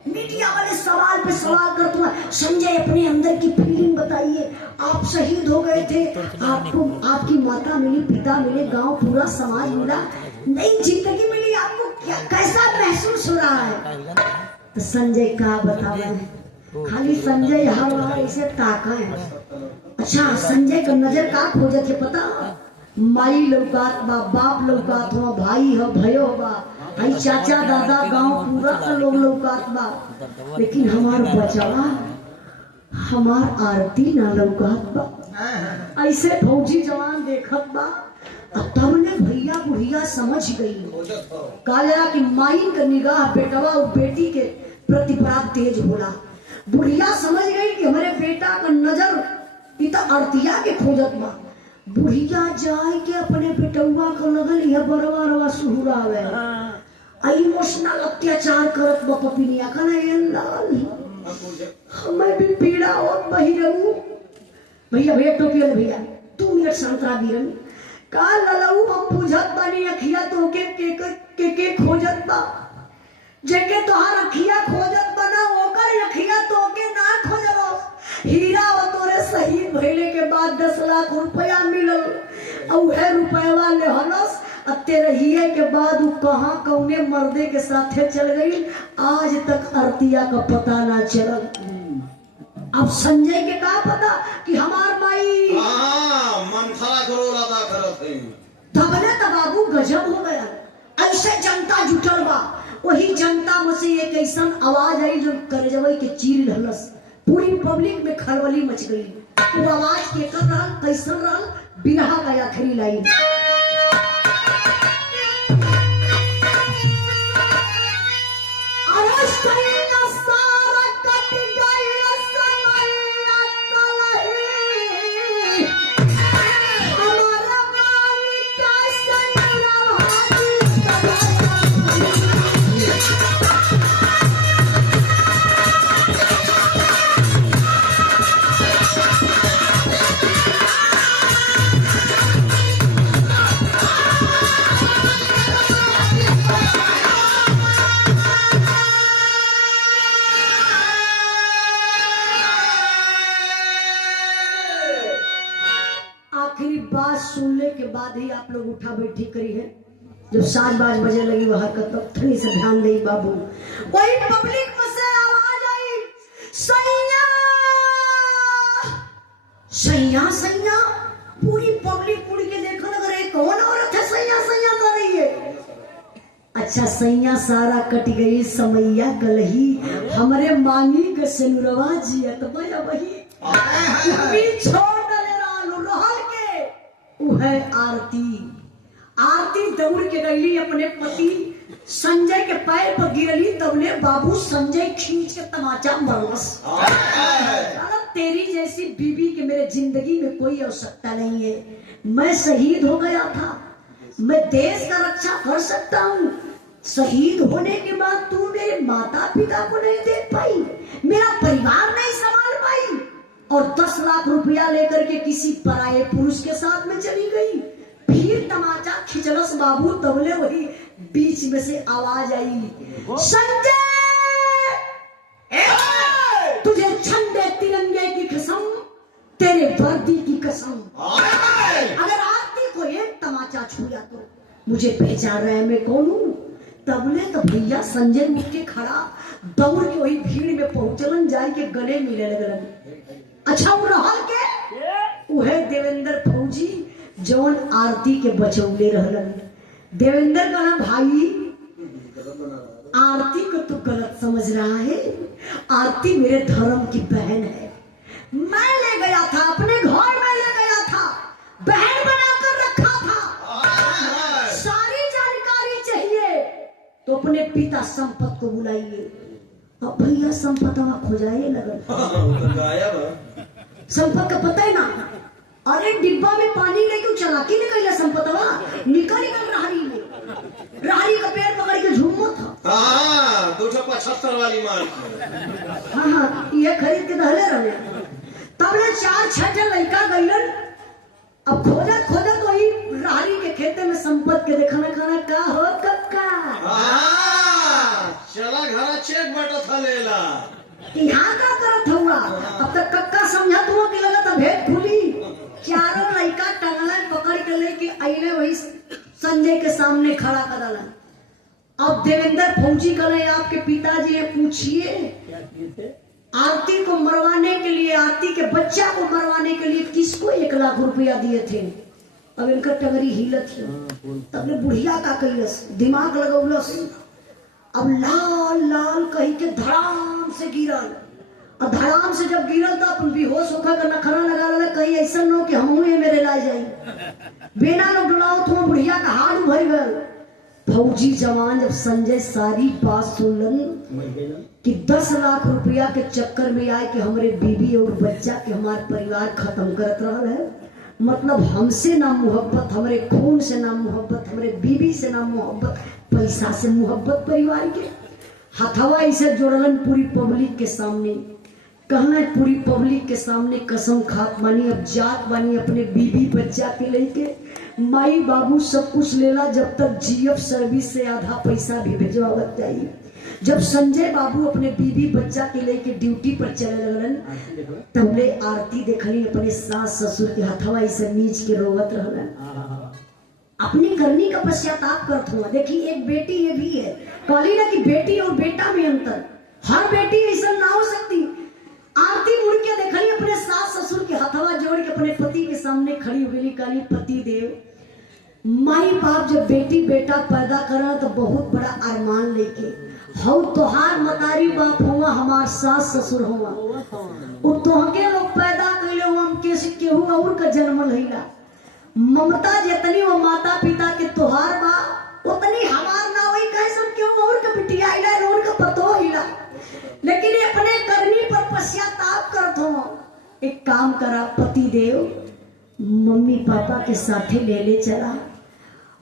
मीडिया वाले सवाल पे सवाल करते हैं, संजय अपने अंदर की फीलिंग बताइए, आप शहीद हो गए थे, आपको आपकी माता मिली, पिता मिले, गांव पूरा समाज मिला, नई जिंदगी मिली, आपको क्या कैसा महसूस हो रहा है? तो संजय का बतावे, खाली संजय हवा ऐसे ताका है। अच्छा संजय का नजर का खोजत है पता, माई लौकात बा, बाप लौकात हो, भाई हो, भयो बा, भाई चाचा दादा गांव पूरा का लोग लौकात बा, लेकिन हमार बचावा हमार आरती ना लौकात बा। ऐसे फौजी जवान देखत बा, तब ने भैया बुढ़िया समझ गई काला कि माई का निगाह बेटवा और बेटी के प्रति बड़ा तेज होला। बुढ़िया समझ गई कि हमारे बेटा का नजर इतना अरतिया के खोजत बा। बुढ़िया जाए के अपने बेटुआ को लगल यह बरवा रवा सुहुरावे, इमोशनल अत्याचार करत बा पपिनिया का ना, ये लाल हमें भी पीड़ा और बही रहू। भैया भैया टोपिया भैया 2 मिनट संतरा बीरन का ललऊ हम बुझत बानी अखिया तो के खोजत बा, जेके तोहार अखिया खोजत बना ओकर अखिया तो के ना खोजबो। हीरा व तोरे शहीद भइले के बाद 10 लाख रुपया मिलल, और है रुपया ले हनस तेरे हिये के बाद वो कहाँ कौने मर्दे के साथे चल गई, आज तक अरतिया का पता ना चलल। अब संजय के का पता कि हमार माई मनसा करो राधा करत है, तबले तबाबू गजब हो गया। ऐसे जनता जुटल बा, वही जनता में से एक ऐसा आवाज आई जो करजवई के चीर ढलस, पूरी पब्लिक में खलबली मच गई। वो आवाज के कर रहल कैसन रहल, बिरहा का आखिरी लाइन सैया सारा कट गई समैया कलही हमारा माई का आखिरी बात सुनने के बाद ही आप लोग उठा बैठी करी है। जब 7 बजे लगी वह हरकत तब थोड़ी से ध्यान दे बाबू। वही पब्लिक में से आवाज आई सैया सैया सैया। पूरी पब्लिक मुड़ के देखो लग रही कौन औरत है सैया सैया कर रही है। अच्छा सैया सारा कट गई समैया गलही हमरे मांगी के सिनुरवा जियत बया वही छोड़ रहल के उ है आरती। आरती दौड़ के गईली अपने पति संजय के पैर पर गिरली तबले बाबू संजय खींच के तमाचा मरलस। तेरी जैसी बीबी के मेरे जिंदगी में कोई आवश्यकता नहीं है। मैं शहीद हो गया था, मैं देश का रक्षा कर सकता हूँ। शहीद होने के बाद तू मेरे माता पिता को नहीं देख पाई, मेरा परिवार नहीं संभाल पाई और 10 लाख रुपया लेकर के किसी पराये पुरुष के साथ में चली गई। फिर तमाचा खिचलस बाबू तबले वही बीच में से आवाज आई संजय तुझे झंडे तिरंगे की कसम तेरे वर्दी की कसम अगर आरती को एक तमाचा छुआ तो मुझे पहचान रहे हैं मैं कौन हूँ। तबले तो भैया संजय उठ के खड़ा दौड़ के वही भीड़ में पहुंचलन जाए के गले मिले लगलन। अच्छा वो रहल के वह देवेंद्र फौजी जौन आरती के बचौले रहलन। देवेंद्र कहना भाई आरती को तू गलत समझ रहा है, आरती मेरे धर्म की बहन है। मैं ले गया था अपने घर में ले गया था, बहन बनाकर रखा था। सारी जानकारी चाहिए तो अपने पिता संपत को बुलाइए। अब भैया संपत वहां खोजाए लगन। संपत का पता है ना, अरे डिब्बा में पानी नहीं क्यों चलाकी निकल संपतवा निकल रहारी में रानी का पेड़ पकड़ के झूमो था। 275 वाली माल। हाँ ये खरीद के दहले रहे। तब ने 4-6 लड़का गईलन। अब खोजत खोजत वही रानी के खेते में संपत के देखना खाना का हो कक्का चला घरा चेक बटा था लेला यहाँ का करत हुआ। अब तक कक्का समझा तुम कि लगा था भेद खुली। चारों लड़का टंगला पकड़ के लेके आईने वही संजय के सामने खड़ा कर डाला। अब देवेंद्र फौजी कहे आपके पिताजी है, पूछिए आरती को मरवाने के लिए, आरती के बच्चा को मरवाने के लिए किसको 1 लाख रुपया दिए थे। अब इनका टंगरी हिलत है। तब ने बुढ़िया का कैलस दिमाग लगौलस। अब लाल लाल कही के धड़ाम से गिरल और धड़ाम से जब गिरल तो अपन बेहोश होकर के नखरा लगा रहा कहीं ऐसा न हो कि हम मेरे ला जाई। बेना लोग डुलाओ तो बुढ़िया का हाथ भर गल। फौजी जवान जब संजय सारी बात सुनलन कि 10 लाख रुपया के चक्कर में आए कि हमारे बीबी और बच्चा के हमारे परिवार खत्म करत रहा है, मतलब हमसे ना मोहब्बत, हमारे खून से ना मोहब्बत, हमारे बीबी से ना मोहब्बत, पैसा से मोहब्बत परिवार के हथवा इसे जोड़लन पूरी पब्लिक के सामने। कहना है पूरी पब्लिक के सामने कसम खात बानी अब जात बानी अपने बीबी बच्चा के लेके माई बाबू सब कुछ लेला जब तक जीएफ सर्विस से आधा पैसा भी भिजवावत चाहिए। जब संजय बाबू अपने बीबी बच्चा के लेके ड्यूटी पर चले लगलन तबले आरती देखली अपने सास ससुर के हथवा इसे नीच के रोवत रहलन। अपनी करनी का पश्चाताप करत हुआ। देखी एक बेटी ये भी है, कहली ना कि बेटी और बेटा में अंतर, हर बेटी ऐसा ना हो सकती। आरती मुड़ के देखली अपने सास ससुर के हथवा जोड़ के अपने पति के सामने खड़ी हो गई। काली पति देव माई बाप जब बेटी बेटा पैदा करा तो बहुत बड़ा अरमान लेके हौ तोहार मतारी बाप हुआ, हमार सास ससुर हुआ, वो तोहके लोग पैदा कैले हुआ, हम कैसे केहू और का जन्म लहिला। ममता जितनी वो माता पिता के तोहार बा उतनी हमार ना वही कहे सब केहू और का बिटिया आइला और का पतो हिला। लेकिन अपने करनी पर पश्चाताप करत हो। एक काम करा पति देव, मम्मी पापा के साथे ले ले चला।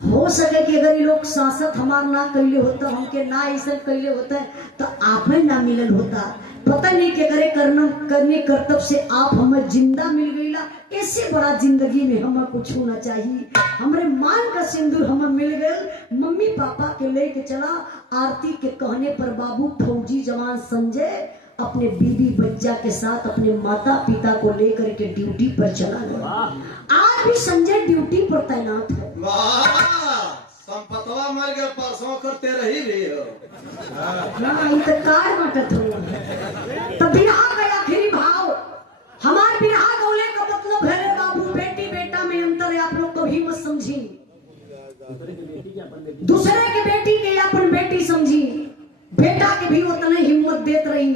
हो सके कि अगर ये लोग शासक हमार ना कैले होता, हमके ना ऐसा कैले होता तो आप ना मिलल होता। पता नहीं के करे करने कर्तव्य से आप हमें जिंदा मिल गईला। ऐसे बड़ा जिंदगी में हमें कुछ होना चाहिए। हमारे मान का सिंदूर हमें मिल गए। मम्मी पापा के लेके चला। आरती के कहने पर बाबू फौजी जवान संजय अपने बीवी बच्चा के साथ अपने माता पिता को लेकर के ड्यूटी पर चला गया। आज भी संजय ड्यूटी पर तैनात है। संपतवा मर गया, परसों करते रही भी हो। तो कार मटत हो तो बिरहा गया आखिरी भाव। हमारे बिरहा बोले का मतलब है रे बाबू, बेटी बेटा में अंतर है, आप लोग कभी मत समझी। दूसरे के बेटी के अपन बेटी समझी। बेटा के भी उतने हिम्मत देत रही।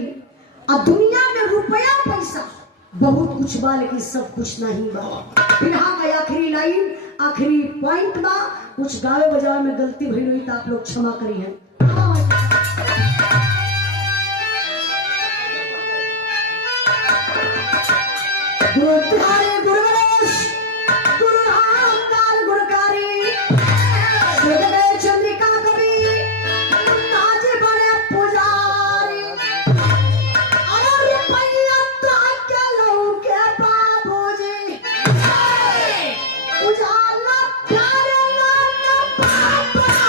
अब दुनिया में रुपया पैसा बहुत कुछ बा, लेकिन सब कुछ नहीं बा। बिरहा का आखिरी लाइन, आखिरी पॉइंट बा। कुछ गावे बजावे में गलती हुई हुई तो आप लोग क्षमा करी है। गुरुद्वारे गुरुवेश गुरु रामदास गुरुकारी गुरुदेव चंद्रिका कवि ताज बड़े पुजारी और रुपया ताके लौके बाबूजी उजाला प्यारे लाल बाबा।